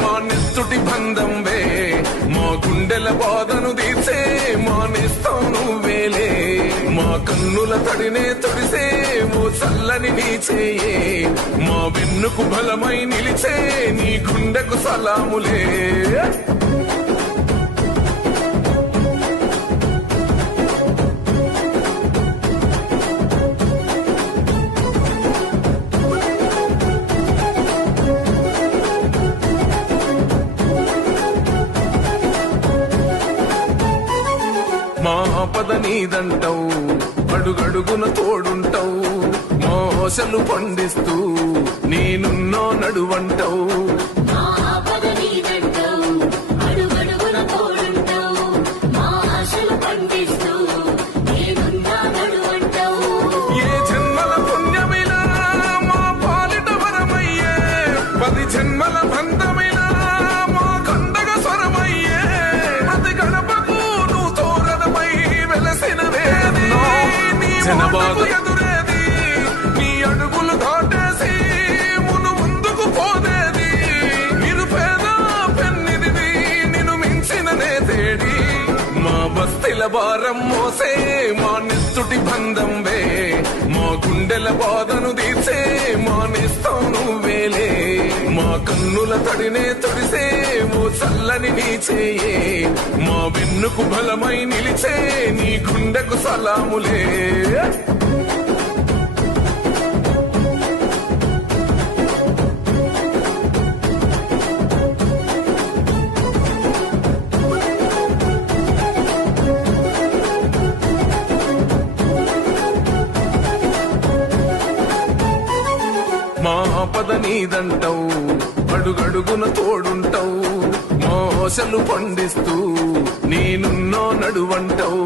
మా నెత్తుటి బంధంవే, మా గుండెల బాధను తీర్చే మా నేస్తం నువ్వేలే. మా కన్నుల తడినే తొడిసే ఓ చల్లని నీ చేయే, మా వెన్నుకు బలమై నిలిచే నీ గుండెకు సలాములే. మా ఆపద నీదంటావు, అడుగడుగున తోడుంటావు, మా ఆశలు పండిస్తూ నేనున్నో నడువంటావు. ఏ జన్మల పుణ్యమైనా మా పాలిట వరమయ్యే, 10 జన్మల బంధమైనా మా కండగ స్వరమయ్యే. ప్రతి గడపకు నువ్వు తోరణమై వెలసినవేది, నీ మాటకు ఎదురేది, నీ అడుగులు దాటేసి మును ముందుకు పోదేది. నిరుపేద పెన్నిదివి నిన్ను మించిన నేతేడి, మా బస్తీల భారం మోసే మా నెత్తుటి బంధంవే, మా గుండెల బాధను తీర్చే మా నేస్తం నువ్వేలే. మా కన్నుల తడినే తొడిసే ఓ చల్లని నీ చేయే, మా వెన్నుకు బలమై నిలిచే నీ గుండెకు సలాములే. మా ఆపద నీదంటావు, అడుగడుగున తోడుంటావు, మా ఆశలు పండిస్తూ నేనున్నో నడువంటావు.